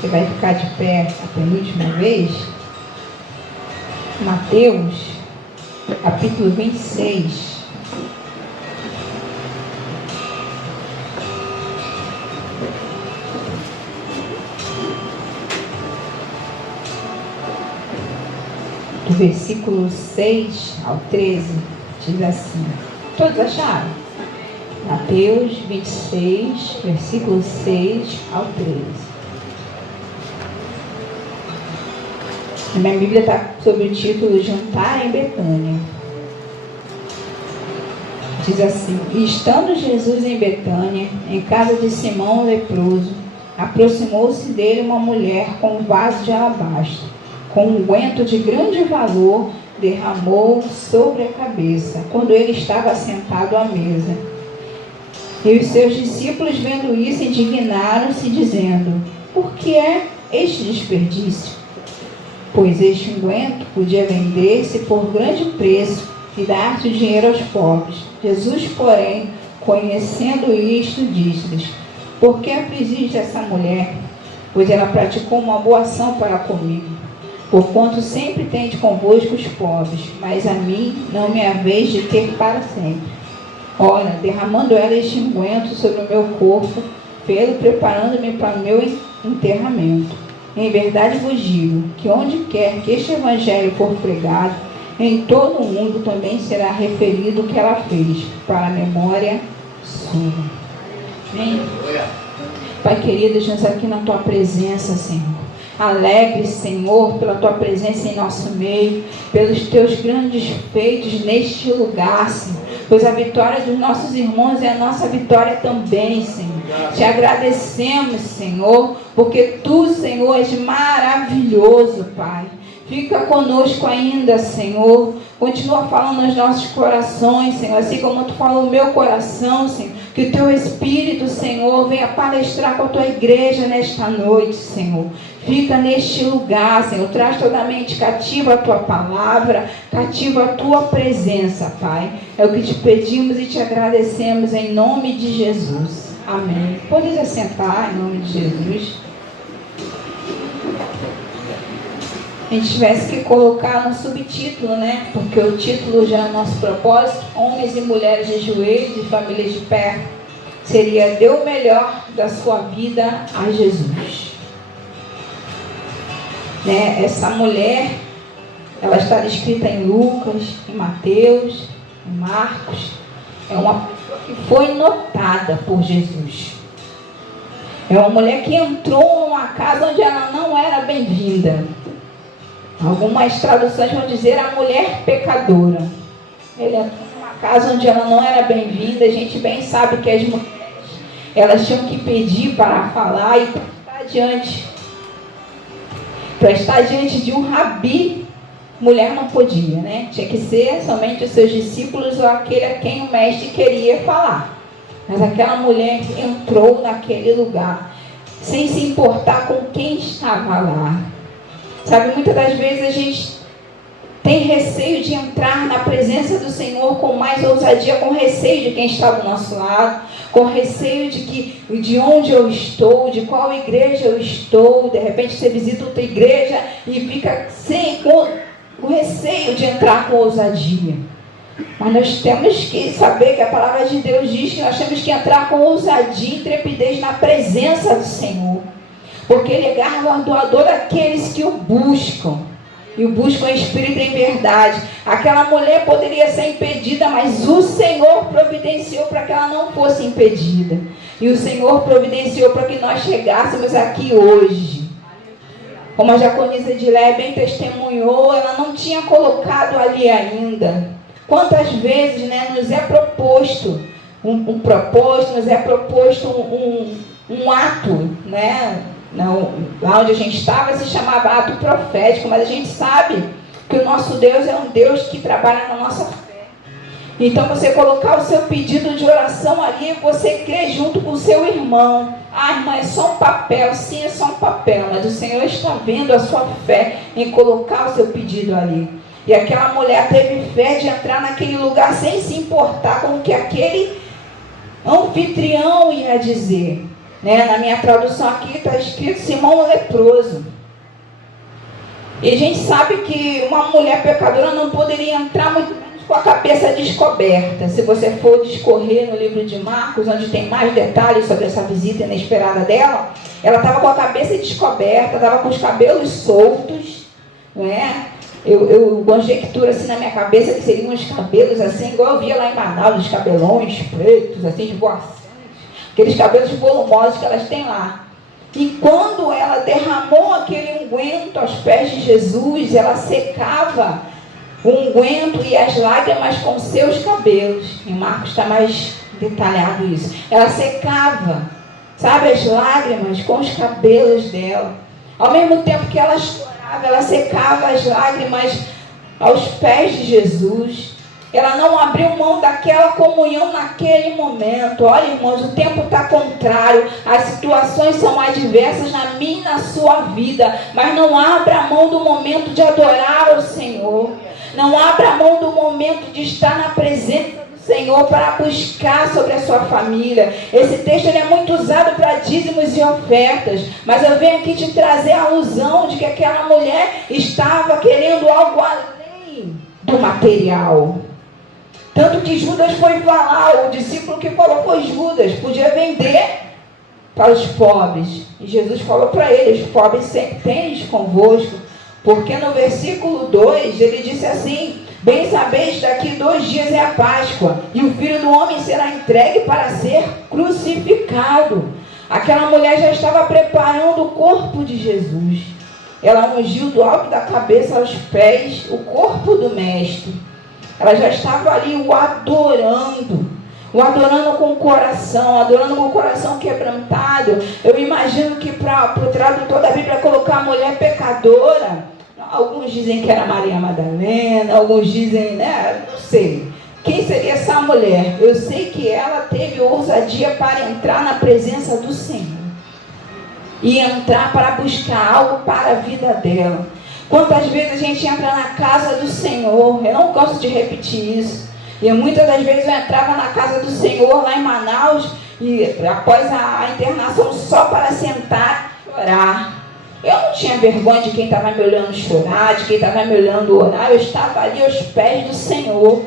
Você vai ficar de pé a penúltima vez. Mateus, capítulo 26. Do versículo 6 ao 13, diz assim. Todos acharam? Mateus 26, versículo 6 ao 13. A minha Bíblia está sob o título Jantar em Betânia. Diz assim: E estando Jesus em Betânia, em casa de Simão o leproso, aproximou-se dele uma mulher com um vaso de alabastro, com um unguento de grande valor, derramou sobre a cabeça, quando ele estava sentado à mesa. E os seus discípulos, vendo isso, indignaram-se, dizendo: Por que é este desperdício? Pois este unguento podia vender-se por grande preço e dar-se o dinheiro aos pobres. Jesus, porém, conhecendo isto, disse-lhes: Por que afligis essa mulher? Pois ela praticou uma boa ação para comigo. Porquanto sempre tende convosco os pobres, mas a mim não me haveis de ter para sempre. Ora, derramando ela este unguento sobre o meu corpo, fê-lo preparando-me para o meu enterramento. Em verdade vos digo que onde quer que este evangelho for pregado, em todo o mundo também será referido o que ela fez, para a memória sua. Amém? Pai querido, estamos aqui na tua presença, Senhor. Alegre, Senhor, pela tua presença em nosso meio, pelos teus grandes feitos neste lugar, Senhor. Pois a vitória dos nossos irmãos é a nossa vitória também, Senhor. Te agradecemos, Senhor, porque tu, Senhor, és maravilhoso, Pai. Fica conosco ainda, Senhor. Continua falando nos nossos corações, Senhor. Assim como tu falou no meu coração, Senhor. Que o teu Espírito, Senhor, venha palestrar com a tua igreja nesta noite, Senhor. Fica neste lugar, Senhor. Traz toda a mente cativa a tua palavra, cativa a tua presença, Pai. É o que te pedimos e te agradecemos em nome de Jesus. Amém. Podeis assentar em nome de Jesus. A gente tivesse que colocar um subtítulo, né? Porque o título já é nosso propósito: Homens e mulheres de joelhos e famílias de pé. Seria: Dê o melhor da sua vida a Jesus. Né? Essa mulher, ela está descrita em Lucas, em Mateus, em Marcos. É uma pessoa que foi notada por Jesus. É uma mulher que entrou numa casa onde ela não era bem-vinda. Algumas traduções vão dizer a mulher pecadora. Ele entrou numa casa onde ela não era bem-vinda. A gente bem sabe que as mulheres, elas tinham que pedir para falar e para estar diante de um rabi, mulher não podia, né? Tinha que ser somente os seus discípulos ou aquele a quem o mestre queria falar. Mas aquela mulher entrou naquele lugar, sem se importar com quem estava lá. Sabe, muitas das vezes a gente tem receio de entrar na presença do Senhor com mais ousadia, com receio de quem está do nosso lado, com receio de onde eu estou, de qual igreja eu estou. De repente você visita outra igreja e fica com receio de entrar com ousadia. Mas nós temos que saber que a palavra de Deus diz que nós temos que entrar com ousadia e intrepidez na presença do Senhor. Porque Ele é galardoador daqueles que o buscam. E o buscam em espírito e em verdade. Aquela mulher poderia ser impedida, mas o Senhor providenciou para que ela não fosse impedida. E o Senhor providenciou para que nós chegássemos aqui hoje. Como a diaconisa Edilé bem testemunhou, ela não tinha colocado ali ainda. Quantas vezes, né, nos é proposto um propósito, nos é proposto um ato, né? Não, lá onde a gente estava se chamava ato profético, mas a gente sabe que o nosso Deus é um Deus que trabalha na nossa fé. Então você colocar o seu pedido de oração ali, você crê junto com o seu irmão. Ah, irmã, é só um papel. Sim, é só um papel, mas o Senhor está vendo a sua fé em colocar o seu pedido ali. E aquela mulher teve fé de entrar naquele lugar sem se importar com o que aquele anfitrião ia dizer. né? Na minha tradução aqui está escrito Simão o leproso. E a gente sabe que uma mulher pecadora não poderia entrar muito menos com a cabeça descoberta. Se você for discorrer no livro de Marcos, onde tem mais detalhes sobre essa visita inesperada dela, ela estava com a cabeça descoberta, estava com os cabelos soltos, não é? Eu conjecturo assim na minha cabeça que seriam uns cabelos assim, igual eu via lá em Manaus, os cabelões pretos, assim, esvoaçantes, aqueles cabelos volumosos que elas têm lá. E quando ela derramou aquele unguento aos pés de Jesus, ela secava o unguento e as lágrimas com seus cabelos. Em Marcos está mais detalhado isso. Ela secava, sabe, as lágrimas com os cabelos dela. Ao mesmo tempo que ela chorava, ela secava as lágrimas aos pés de Jesus. Ela não abriu mão daquela comunhão naquele momento. Olha, irmãos, o tempo está contrário. As situações são adversas na minha e na sua vida. Mas não abra mão do momento de adorar ao Senhor. Não abra mão do momento de estar na presença do Senhor para buscar sobre a sua família. Esse texto ele é muito usado para dízimos e ofertas. Mas eu venho aqui te trazer a alusão de que aquela mulher estava querendo algo além do material. Tanto que Judas foi falar, o discípulo que falou foi Judas, podia vender para os pobres. E Jesus falou para ele, os pobres sempre tendes convosco, porque no versículo 2 ele disse assim: bem sabeis, daqui 2 dias é a Páscoa, e o Filho do Homem será entregue para ser crucificado. Aquela mulher já estava preparando o corpo de Jesus. Ela ungiu do alto da cabeça aos pés o corpo do Mestre. Ela já estava ali o adorando com o coração quebrantado. Eu imagino que para o tradutor da Bíblia colocar a mulher pecadora, alguns dizem que era Maria Madalena, alguns dizem, né, não sei. Quem seria essa mulher? Eu sei que ela teve ousadia para entrar na presença do Senhor. E entrar para buscar algo para a vida dela. Quantas vezes a gente entra na casa do Senhor? Eu não gosto de repetir isso. E muitas das vezes eu entrava na casa do Senhor lá em Manaus, e após a internação, só para sentar e chorar. Eu não tinha vergonha de quem estava me olhando chorar, de quem estava me olhando orar. Eu estava ali aos pés do Senhor.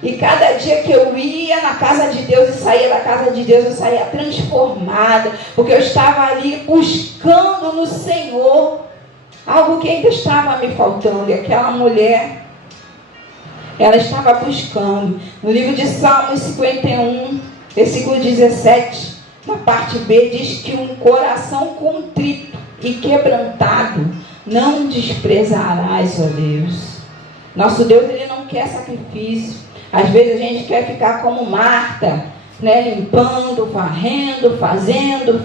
E cada dia que eu ia na casa de Deus e saía da casa de Deus, eu saía transformada, porque eu estava ali buscando no Senhor algo que ainda estava me faltando. E aquela mulher, ela estava buscando. No livro de Salmos 51, versículo 17, na parte B, diz que um coração contrito e quebrantado não desprezarás, ó Deus. Nosso Deus, Ele não quer sacrifício. Às vezes a gente quer ficar como Marta, né, limpando, varrendo, fazendo,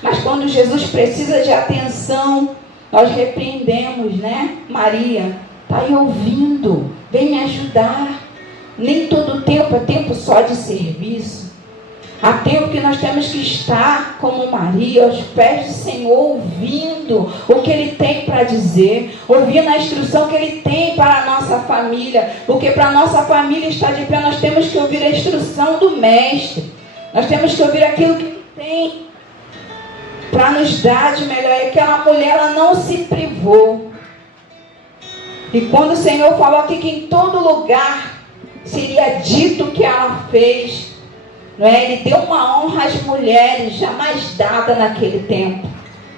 mas quando Jesus precisa de atenção, nós repreendemos, né? Maria, está aí ouvindo, vem me ajudar. Nem todo tempo é tempo só de serviço. Há tempo que nós temos que estar como Maria, aos pés do Senhor, ouvindo o que Ele tem para dizer, ouvindo a instrução que Ele tem para a nossa família, porque para a nossa família estar de pé, nós temos que ouvir a instrução do Mestre, nós temos que ouvir aquilo que Ele tem para nos dar de melhor. E aquela mulher, ela não se privou. E quando o Senhor falou aqui que em todo lugar seria dito o que ela fez, não é? Ele deu uma honra às mulheres jamais dada naquele tempo.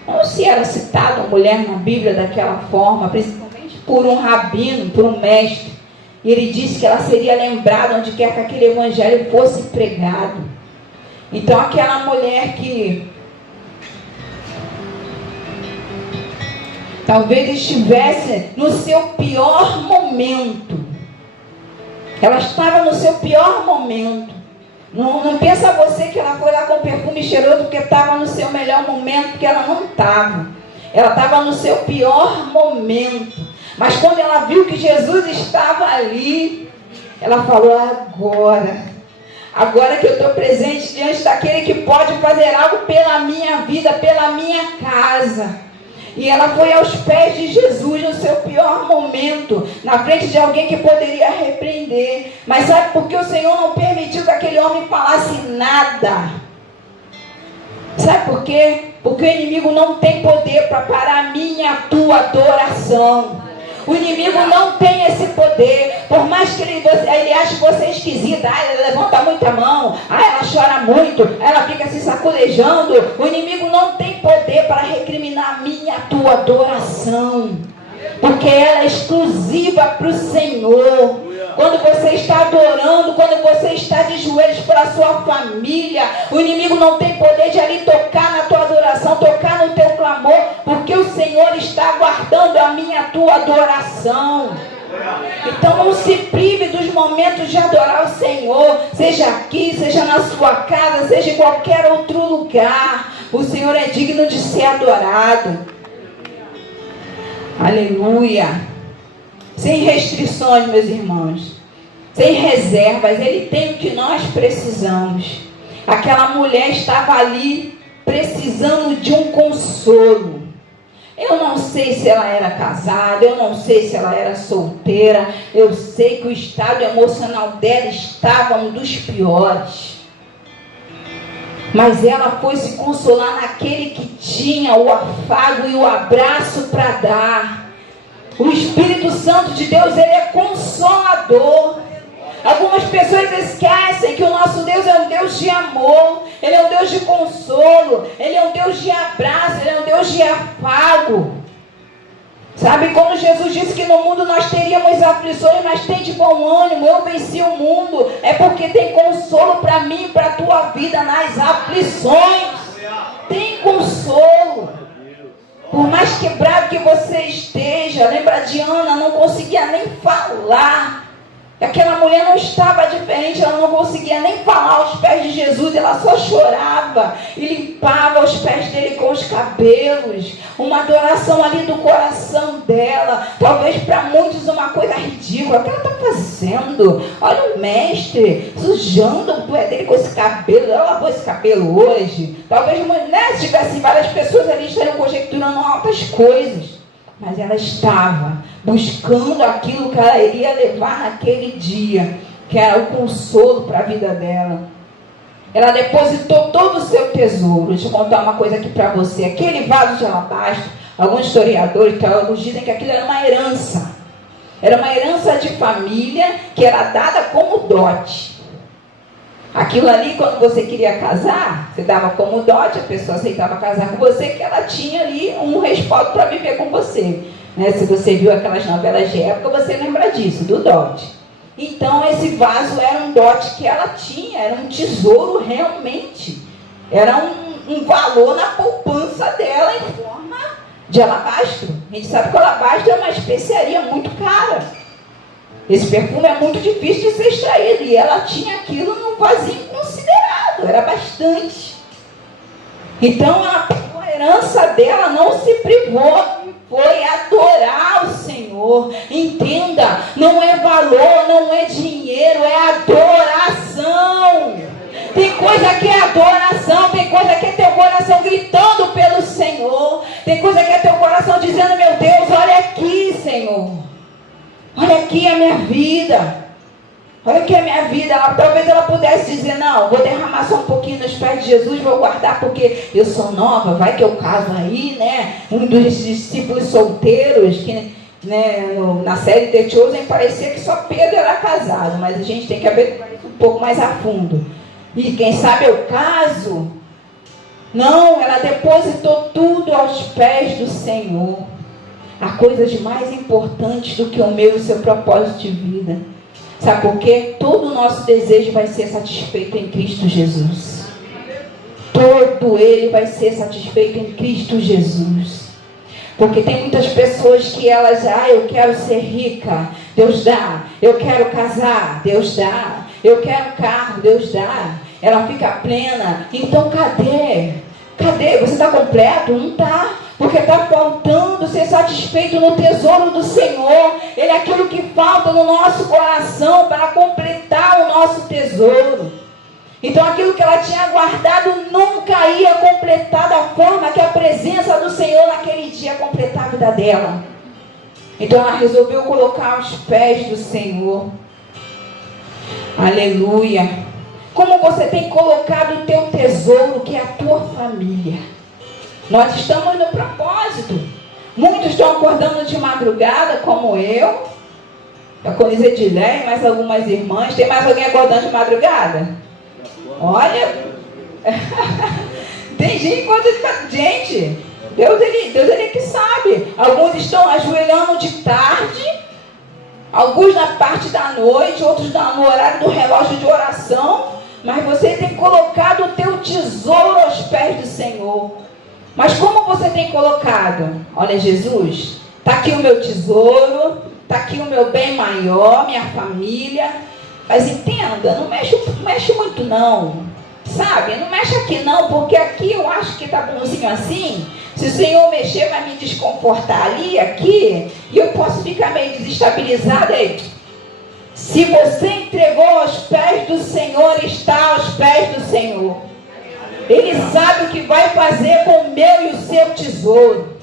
Não se era citada uma mulher na Bíblia daquela forma, principalmente por um rabino, por um mestre. E ele disse que ela seria lembrada onde quer que aquele evangelho fosse pregado. Então aquela mulher que talvez estivesse no seu pior momento. Ela estava no seu pior momento. Não pensa você que ela foi lá com perfume cheiroso porque estava no seu melhor momento, porque ela não estava. Ela estava no seu pior momento. Mas quando ela viu que Jesus estava ali, ela falou: agora que eu estou presente diante daquele que pode fazer algo pela minha vida, pela minha casa. E ela foi aos pés de Jesus no seu pior momento, na frente de alguém que poderia repreender. Mas sabe por que o Senhor não permitiu que aquele homem falasse nada? Sabe por quê? Porque o inimigo não tem poder para parar a minha e a tua adoração. O inimigo não tem esse poder. Por mais que ele ache você esquisita, ela levanta muita mão, ela chora muito, ela fica se saculejando. O inimigo não tem poder para recriminar a minha e a tua adoração, porque ela é exclusiva para o Senhor. Quando você está adorando, quando você está de joelhos para a sua família, o inimigo não tem poder de ali tocar na tua adoração, tocar no teu clamor, porque o Senhor está guardando a minha e a tua adoração. Então não se prive dos momentos de adorar o Senhor, seja aqui, seja na sua casa, seja em qualquer outro lugar. O Senhor é digno de ser adorado. Aleluia. Sem restrições, meus irmãos, sem reservas. Ele tem o que nós precisamos. Aquela mulher estava ali precisando de um consolo. Eu não sei se ela era casada, eu não sei se ela era solteira, eu sei que o estado emocional dela estava um dos piores. Mas ela foi se consolar naquele que tinha o afago e o abraço para dar. O Espírito Santo de Deus, ele é consolador. Algumas pessoas esquecem que o nosso Deus é um Deus de amor, ele é um Deus de consolo, ele é um Deus de abraço, ele é um Deus de afago. Sabe, quando Jesus disse que no mundo nós teríamos aflições, mas tem de bom ânimo, eu venci o mundo, é porque tem consolo para mim e para a tua vida nas aflições. Tem consolo. Por mais quebrado que você esteja, lembra de Ana, não conseguia nem falar. Aquela mulher não estava diferente, ela não conseguia nem falar aos pés de Jesus, ela só chorava e limpava os pés dele com os cabelos. Uma adoração ali do coração dela, talvez para muitos uma coisa ridícula. O que ela está fazendo? Olha o mestre sujando o pé dele com esse cabelo, ela lavou esse cabelo hoje. Talvez, né, se tivesse várias pessoas ali estariam conjecturando altas coisas. Mas ela estava buscando aquilo que ela iria levar naquele dia, que era o consolo para a vida dela. Ela depositou todo o seu tesouro. Deixa eu contar uma coisa aqui para você. Aquele vaso de alabastro, alguns historiadores, teólogos dizem que aquilo era uma herança. Era uma herança de família que era dada como dote. Aquilo ali, quando você queria casar, você dava como dote, a pessoa aceitava casar com você, que ela tinha ali um respaldo para viver com você. Né? Se você viu aquelas novelas de época, você lembra disso, do dote. Então, esse vaso era um dote que ela tinha, era um tesouro realmente. Era um valor na poupança dela em forma de alabastro. A gente sabe que o alabastro é uma especiaria muito cara. Esse perfume é muito difícil de ser extraído. E ela tinha aquilo num vasinho considerado. Era bastante. Então a herança dela não se privou. Foi adorar o Senhor. Entenda. Não é valor, não é dinheiro. É adoração. Tem coisa que é adoração. Tem coisa que é teu coração gritando pelo Senhor. Tem coisa que é teu coração dizendo: meu Deus, olha aqui, Senhor. Olha aqui a minha vida. Olha aqui a minha vida. Talvez ela pudesse dizer: não, vou derramar só um pouquinho nos pés de Jesus, vou guardar porque eu sou nova, vai que eu caso aí, né? Um dos discípulos solteiros, que, né, na série The Chosen parecia que só Pedro era casado, mas a gente tem que averiguar isso um pouco mais a fundo. E quem sabe eu caso? Não, ela depositou tudo aos pés do Senhor. Há coisas mais importantes do que o meu e o seu propósito de vida. Sabe por quê? Todo o nosso desejo vai ser satisfeito em Cristo Jesus. Todo ele vai ser satisfeito em Cristo Jesus. Porque tem muitas pessoas que elas, eu quero ser rica, Deus dá. Eu quero casar, Deus dá. Eu quero um carro, Deus dá. Ela fica plena. Então cadê? Cadê? Você está completo? Não está. Porque está faltando ser satisfeito no tesouro do Senhor. Ele é aquilo que falta no nosso coração para completar o nosso tesouro. Então aquilo que ela tinha guardado nunca ia completar da forma que a presença do Senhor naquele dia completava a vida dela. Então ela resolveu colocar aos pés do Senhor. Aleluia. Como você tem colocado o teu tesouro, que é a tua família? Nós estamos no propósito. Muitos estão acordando de madrugada, como eu. A Conise Edileia e mais algumas irmãs. Tem mais alguém acordando de madrugada? Olha. Tem gente acordando de madrugada. Gente, Deus ele que sabe. Alguns estão ajoelhando de tarde. Alguns na parte da noite. Outros no horário do relógio de oração. Mas você tem colocado o teu tesouro aos pés do Senhor. Mas como você tem colocado? Olha, Jesus, está aqui o meu tesouro, está aqui o meu bem maior, minha família. Mas entenda, não mexe muito não. Sabe, não mexe aqui não, porque aqui eu acho que está bonzinho assim. Se o Senhor mexer, vai me desconfortar ali, aqui, e eu posso ficar meio desestabilizada aí. Se você entregou aos pés do Senhor, está aos pés do Senhor. Ele sabe o que vai fazer com o meu e o seu tesouro.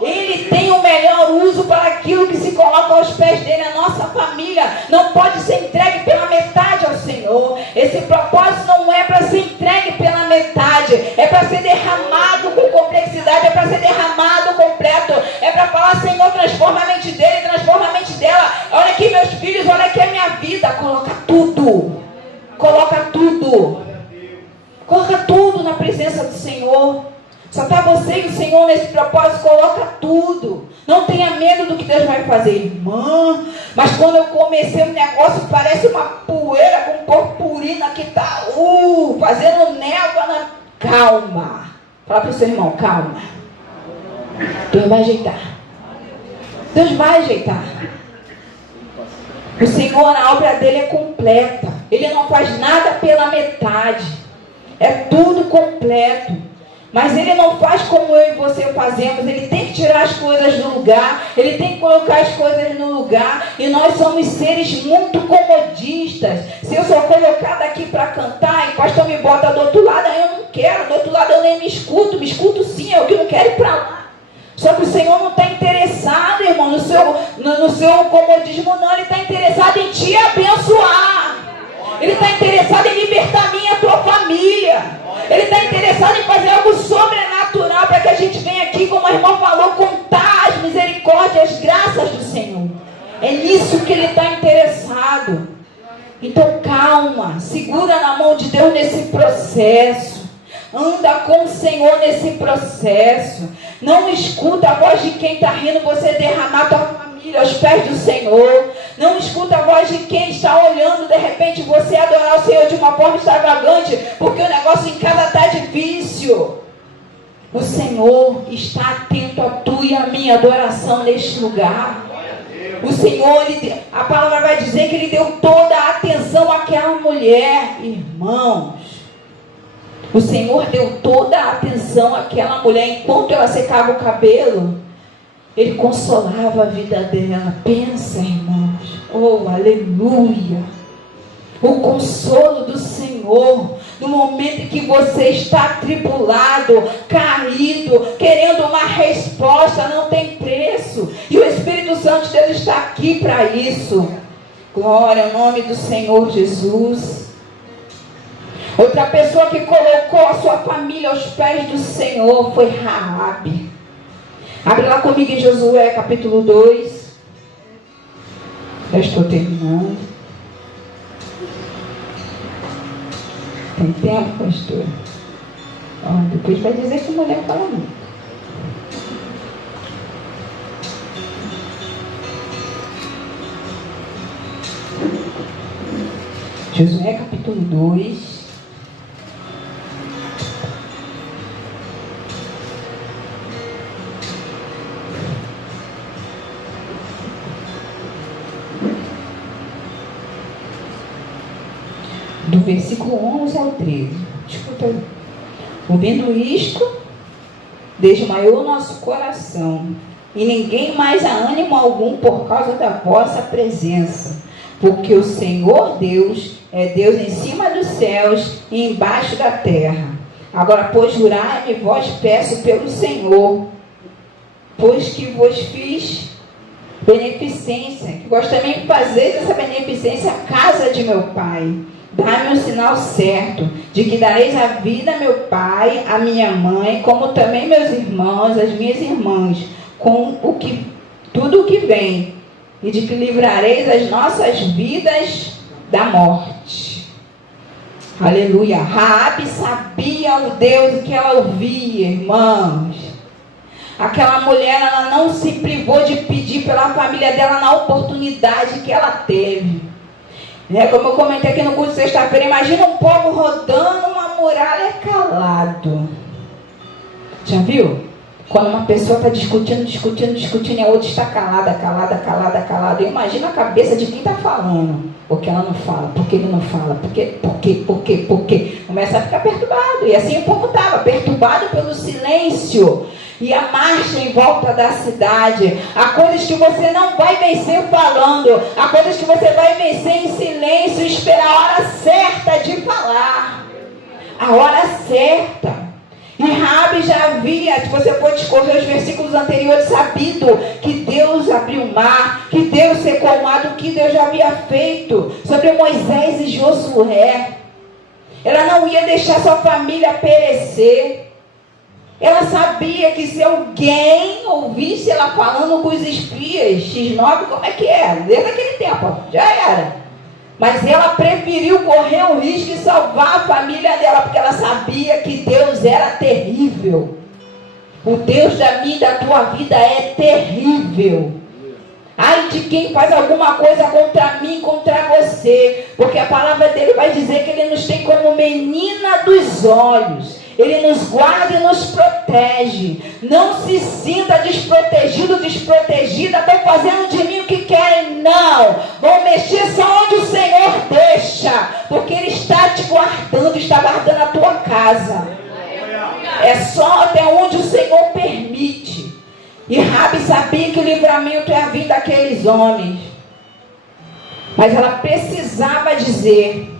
Ele tem o melhor uso para aquilo que se coloca aos pés dele. A nossa família não pode ser entregue pela metade ao Senhor. Esse propósito não é para ser entregue pela metade. É para ser derramado com complexidade. É para ser derramado completo. É para falar, Senhor, transforma a mente dele, transforma a mente dela. Olha aqui meus filhos, olha aqui a minha vida. Coloca tudo. Coloca tudo. Coloca tudo na presença do Senhor. Só está você e o Senhor nesse propósito. Coloca tudo. Não tenha medo do que Deus vai fazer, irmã. Mas quando eu comecei o negócio, parece uma poeira com purpurina que está fazendo névoa. Calma. Fala para o seu irmão, calma. Deus vai ajeitar. Deus vai ajeitar. O Senhor, a obra dele é completa. Ele não faz nada pela metade. É tudo completo. Mas ele não faz como eu e você fazemos. Ele tem que tirar as coisas do lugar. Ele tem que colocar as coisas no lugar. E nós somos seres muito comodistas. Se eu sou colocada aqui para cantar e o pastor me bota do outro lado, aí eu não quero. Do outro lado eu nem me escuto. Me escuto sim, eu que não quero ir para lá. Só que o Senhor não está interessado, irmão, no seu comodismo, não. Ele está interessado em te abençoar. Ele está interessado em libertar a minha e a tua família. Ele está interessado em fazer algo sobrenatural para que a gente venha aqui, como a irmã falou, contar as misericórdias, as graças do Senhor. É nisso que ele está interessado. Então calma, segura na mão de Deus nesse processo. Anda com o Senhor nesse processo. Não escuta a voz de quem está rindo você derramar a tua família aos pés do Senhor. Não escuta a voz de quem está olhando de repente você adorar o Senhor de uma forma extravagante, porque o negócio em casa está difícil. O Senhor está atento à tua e à minha adoração neste lugar. O Senhor, a palavra vai dizer que Ele deu toda a atenção àquela mulher, irmãos. O Senhor deu toda a atenção àquela mulher enquanto ela secava o cabelo. Ele consolava a vida dela. Pensa, irmãos. Oh, aleluia. O consolo do Senhor. No momento em que você está atribulado, caído, querendo uma resposta, não tem preço. E o Espírito Santo de Deus está aqui para isso. Glória ao nome do Senhor Jesus. Outra pessoa que colocou a sua família aos pés do Senhor foi Raabe. Abre lá comigo em Josué capítulo 2. Já estou terminando. Tem tempo, pastor? Depois vai dizer que mulher fala muito. Josué capítulo 2. Do versículo 11 ao 13. Escuta aí. Ouvindo isto, desmaiou o nosso coração, e ninguém mais há ânimo algum por causa da vossa presença, porque o Senhor Deus é Deus em cima dos céus e embaixo da terra. Agora, pois jurai-me, vós peço pelo Senhor, pois que vos fiz beneficência, que vós também fazeis essa beneficência à casa de meu pai. Dá-me um sinal certo, de que dareis a vida a meu pai, a minha mãe, como também meus irmãos, as minhas irmãs, com tudo o que vem, e de que livrareis as nossas vidas da morte. Aleluia. Raabe sabia o Deus que ela ouvia, irmãos. Aquela mulher, ela não se privou de pedir pela família dela na oportunidade que ela teve. Como eu comentei aqui no culto de sexta-feira, imagina um povo rodando uma muralha calado. Já viu? Quando uma pessoa está discutindo e a outra está calada. Imagina a cabeça de quem está falando. Porque ela não fala, porque ele não fala, por quê? Começa a ficar perturbado. E assim o povo estava, perturbado pelo silêncio. E a marcha em volta da cidade. Há coisas que você não vai vencer falando. Há coisas que você vai vencer em silêncio. Esperar a hora certa de falar. A hora certa. E Raabe já havia, se você for discorrer os versículos anteriores, sabido que Deus abriu o mar, que Deus secou o mar, do que Deus já havia feito sobre Moisés e Josué. Ela não ia deixar sua família perecer. Ela sabia que se alguém ouvisse ela falando com os espias, X9, como é que é? Desde aquele tempo, já era. Mas ela preferiu correr o risco e salvar a família dela, porque ela sabia que Deus era terrível. O Deus da minha e da tua vida é terrível. Ai de quem faz alguma coisa contra mim, contra você. Porque a palavra dele vai dizer que ele nos tem como menina dos olhos. Ele nos guarda e nos protege. Não se sinta desprotegido, desprotegida. Estão fazendo de mim o que querem. Não. Vão mexer só onde o Senhor deixa. Porque Ele está te guardando, está guardando a tua casa. É só até onde o Senhor permite. E Raabe sabia que o livramento ia vir daqueles homens. Mas ela precisava dizer.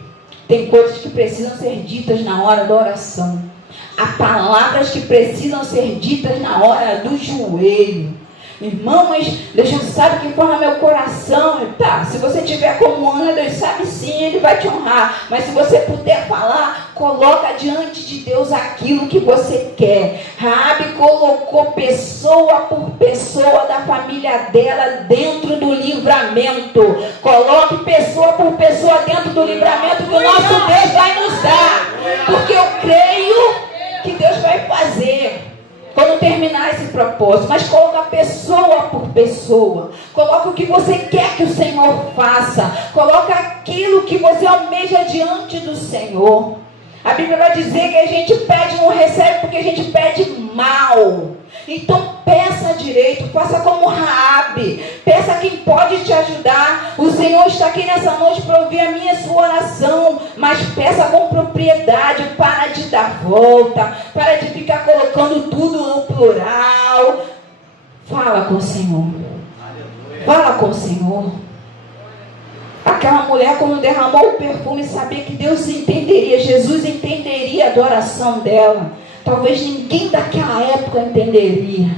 Tem coisas que precisam ser ditas na hora da oração. Há palavras que precisam ser ditas na hora do joelho. Irmão, mas Deus já sabe que forma meu coração. Tá, se você tiver como Ana, Deus sabe sim, Ele vai te honrar. Mas se você puder falar, coloca diante de Deus aquilo que você quer. Raabe colocou pessoa por pessoa da família dela dentro do livramento. Coloque pessoa por pessoa dentro do livramento que o nosso Deus vai nos dar. Porque eu creio que Deus vai fazer quando terminar esse propósito. Mas coloca pessoa por pessoa. Coloca o que você quer que o Senhor faça. Coloca aquilo que você almeja diante do Senhor. A Bíblia vai dizer que a gente pede e não recebe porque a gente pede mal. Então peça direito, faça como Raabe. Peça quem pode te ajudar. O Senhor está aqui nessa noite para ouvir a minha e sua oração. Mas peça com propriedade. Para de dar volta. Para de ficar colocando tudo no plural. Fala com o Senhor. Fala com o Senhor. Aquela mulher, quando derramou o perfume, sabia que Deus entenderia, Jesus entenderia a adoração dela. Talvez ninguém daquela época entenderia,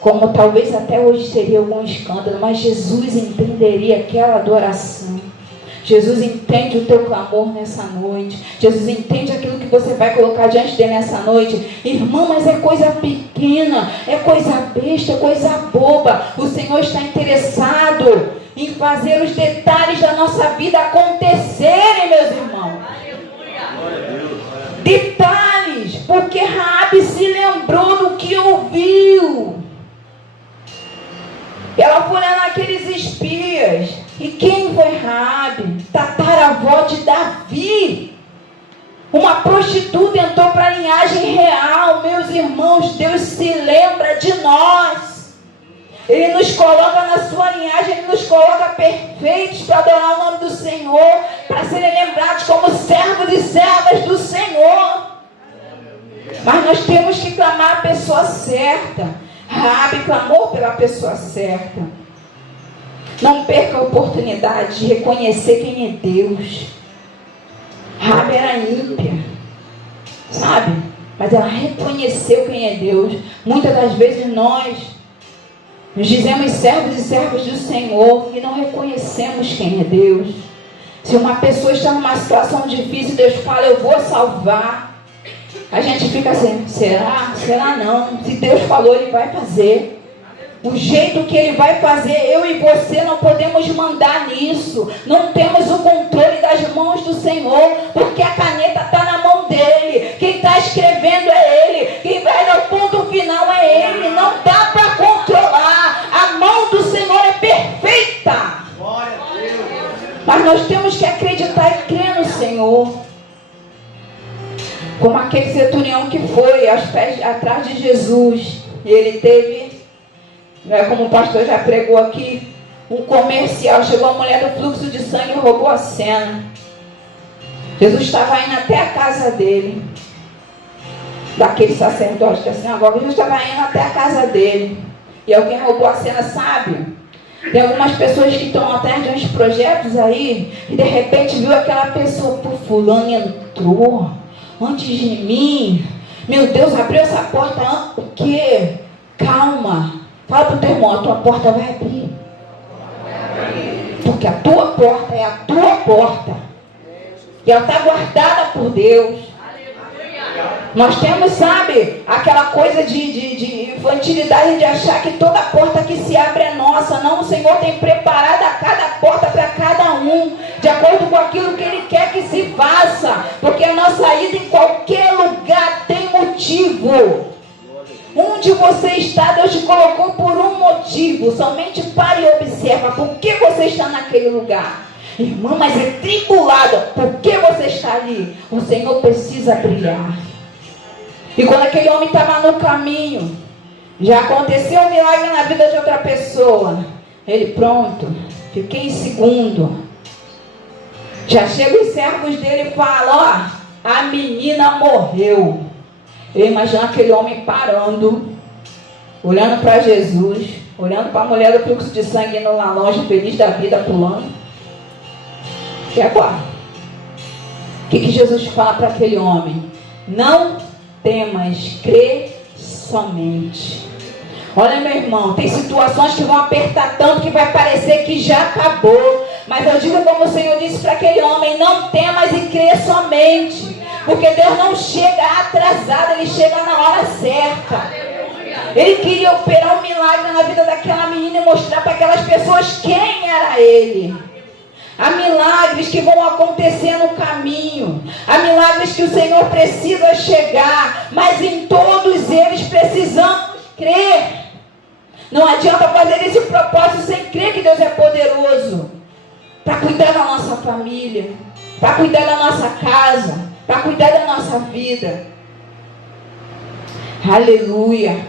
como talvez até hoje seria algum escândalo, mas Jesus entenderia aquela adoração. Jesus entende o teu clamor nessa noite. Jesus entende aquilo que você vai colocar diante dele nessa noite. Irmão, mas é coisa pequena, é coisa besta, é coisa boba. O Senhor está interessado em fazer os detalhes da nossa vida acontecerem, meus irmãos. Detalhes, porque Raabe se lembrou do que ouviu. Ela foi lá naqueles espias. E quem foi Raabe? Tataravó de Davi. Uma prostituta entrou para a linhagem real. Meus irmãos, Deus se lembra de nós. Ele nos coloca na sua linhagem, Ele nos coloca perfeitos para adorar o nome do Senhor, para serem lembrados como servos e servas do Senhor. Mas nós temos que clamar a pessoa certa. Raabe clamou pela pessoa certa. Não perca a oportunidade de reconhecer quem é Deus. Rabi era ímpia, sabe? Mas ela reconheceu quem é Deus. Muitas das vezes nós nos dizemos servos e servas do Senhor e não reconhecemos quem é Deus. Se uma pessoa está numa situação difícil, Deus fala, eu vou salvar. A gente fica assim, será? Será não? Se Deus falou, Ele vai fazer. O jeito que Ele vai fazer, eu e você não podemos mandar nisso. Não temos o controle das mãos do Senhor, porque a caneta está na mão dEle. Quem está escrevendo é Ele. Quem vai dar o ponto final é Ele. Não dá para controlar. A mão do Senhor é perfeita. Mas nós temos que acreditar e crer no Senhor. Como aquele centurião que foi aos pés, atrás de Jesus. E ele teve, como o pastor já pregou aqui, um comercial. Chegou a mulher do fluxo de sangue e roubou a cena. Jesus estava indo até a casa dele, daquele sacerdote da sinagoga. Jesus estava indo até a casa dele. E alguém roubou a cena, sabe? Tem algumas pessoas que estão atrás de uns projetos aí, e de repente viu aquela pessoa, pô, fulano entrou antes de mim. Meu Deus, abriu essa porta. O quê? Calma. Fala pro teu irmão, a tua porta vai abrir. Porque a tua porta é a tua porta. E ela está guardada por Deus. Nós temos, sabe, aquela coisa de infantilidade de achar que toda porta que se abre é nossa. Não, o Senhor tem preparado a cada porta para cada um, de acordo com aquilo que Ele quer que se faça. Porque a nossa ida em qualquer lugar tem motivo. Onde você está, Deus te colocou por um motivo. Somente pare e observa por que você está naquele lugar. Irmã, mas é tribulada. Por que você está ali? O Senhor precisa brilhar. E quando aquele homem estava no caminho, já aconteceu um milagre na vida de outra pessoa. Ele, pronto, fiquei em segundo. Já chega os servos dele e fala, ó, a menina morreu. Eu imagino aquele homem parando, olhando para Jesus, olhando para a mulher do fluxo de sangue indo lá longe, feliz da vida, pulando. E agora? O que Jesus fala para aquele homem? Não temas, crê somente. Olha, meu irmão, tem situações que vão apertar tanto que vai parecer que já acabou. Mas eu digo como o Senhor disse para aquele homem, não temas e crê somente. Porque Deus não chega atrasado, Ele chega na hora certa. Ele queria operar um milagre na vida daquela menina e mostrar para aquelas pessoas quem era Ele. Há milagres que vão acontecer no caminho. Há milagres que o Senhor precisa chegar. Mas em todos eles precisamos crer. Não adianta fazer esse propósito sem crer que Deus é poderoso. Para cuidar da nossa família. Para cuidar da nossa casa. Para cuidar da nossa vida. Aleluia.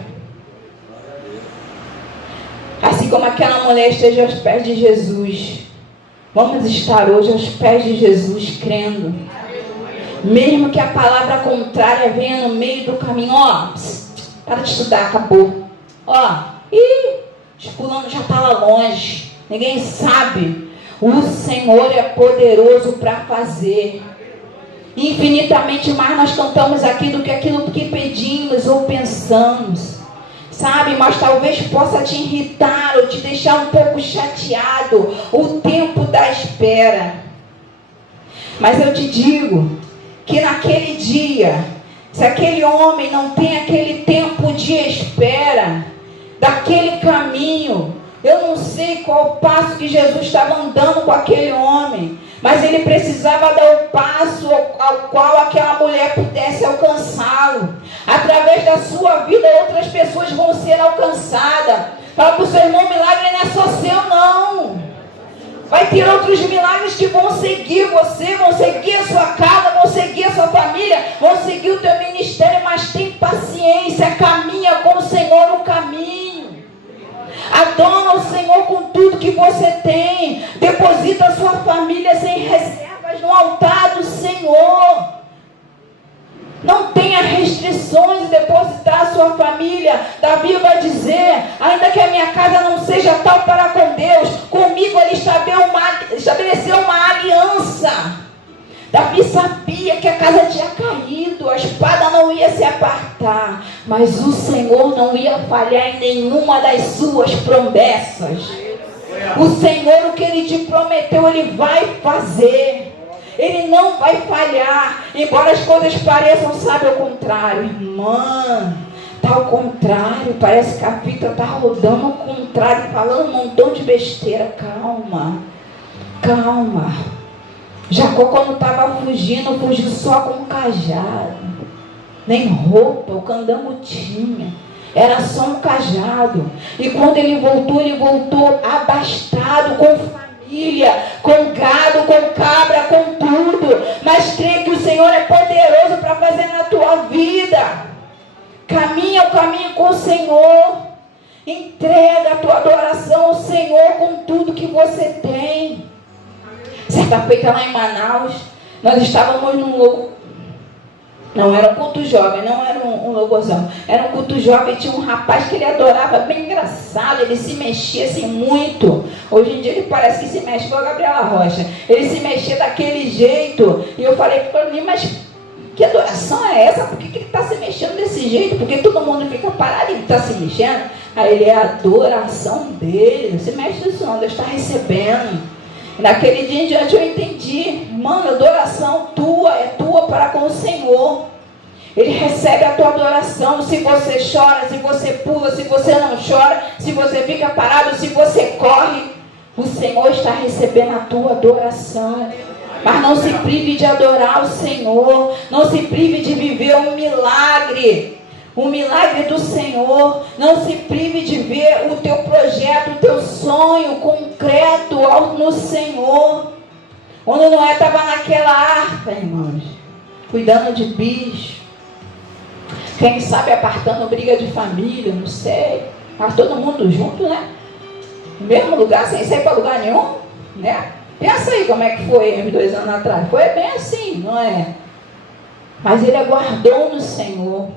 Assim como aquela mulher esteja aos pés de Jesus. Vamos estar hoje aos pés de Jesus, crendo. Mesmo que a palavra contrária venha no meio do caminho. Ó, para de estudar, acabou. Ó, fulano já está lá longe. Ninguém sabe. O Senhor é poderoso para fazer. Infinitamente mais nós cantamos aqui do que aquilo que pedimos ou pensamos. Sabe, mas talvez possa te irritar ou te deixar um pouco chateado o tempo da espera. Mas eu te digo que naquele dia, se aquele homem não tem aquele tempo de espera, daquele caminho, eu não sei qual o passo que Jesus estava andando com aquele homem, mas ele precisava dar o passo ao qual aquela mulher pudesse alcançá-lo. Através da sua vida, outras pessoas vão ser alcançadas. Fala para o seu irmão, milagre não é só seu, não. Vai ter outros milagres que vão seguir você, vão seguir a sua casa, vão seguir a sua família, vão seguir o teu ministério, mas tem paciência, caminha com o Senhor no caminho. Adora o Senhor com tudo que você tem. Deposita a sua família sem reservas no altar do Senhor. Não tenha restrições de depositar a sua família. Davi vai dizer, ainda que a minha casa não seja tal para com Deus, comigo Ele estabeleceu uma aliança. Davi sabia que a casa tinha caído, a espada não ia se apartar, mas o Senhor não ia falhar em nenhuma das suas promessas. O Senhor, o que Ele te prometeu, Ele vai fazer. Ele não vai falhar, embora as coisas pareçam, sabe, ao contrário. Irmã, está ao contrário, parece que a fita está rodando ao contrário, falando um montão de besteira. Calma, calma. Jacó, quando estava fugindo, fugiu só com um cajado, nem roupa, o candango tinha, era só um cajado. E quando ele voltou abastado, com família, com gado, com cabra, com tudo. Mas creia que o Senhor é poderoso para fazer na tua vida. Caminha o caminho com o Senhor. Entrega a tua adoração ao Senhor com tudo que você tem. Certa feita lá em Manaus, nós estávamos num não era um culto jovem, não era um louvozão, era um culto jovem. Tinha um rapaz que ele adorava, bem engraçado, ele se mexia assim muito. Hoje em dia ele parece que se mexe igual a Gabriela Rocha, ele se mexia daquele jeito. E eu falei para ele, mas que adoração é essa? Por que ele está se mexendo desse jeito? Porque todo mundo fica parado e ele está se mexendo. Aí ele, é a adoração dele, não se mexe disso não, Deus está recebendo. Naquele dia em diante eu entendi, mano, a adoração tua é tua para com o Senhor. Ele recebe a tua adoração. Se você chora, se você pula, se você não chora, se você fica parado, se você corre, o Senhor está recebendo a tua adoração. Mas não se prive de adorar o Senhor, não se prive de viver um milagre. O milagre do Senhor. Não se prive de ver o teu projeto, o teu sonho concreto no Senhor. Quando Noé estava naquela arca, irmãos, cuidando de bicho, quem sabe apartando briga de família, não sei, mas todo mundo junto, né? No mesmo lugar, sem sair para lugar nenhum, né? Pensa aí como é que foi uns 2 anos atrás. Foi bem assim, não é? Mas ele aguardou no Senhor.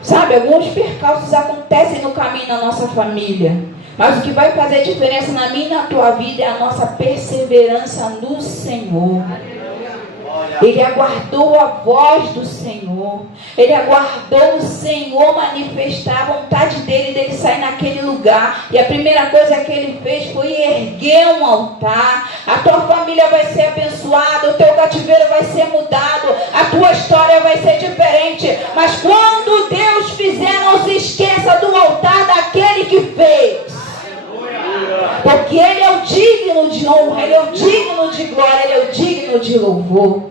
Sabe, alguns percalços acontecem no caminho da nossa família, mas o que vai fazer diferença na minha e na tua vida é a nossa perseverança no Senhor. Ele aguardou a voz do Senhor, ele aguardou o Senhor manifestar a vontade dele sair naquele lugar. E a primeira coisa que ele fez foi erguer um altar. A tua família vai ser abençoada, o teu cativeiro vai ser mudado, a tua história vai ser diferente. Mas quando Deus fizer, não se esqueça do altar daquele que fez. Porque Ele é o digno de honra, Ele é o digno de glória, Ele é o digno de louvor.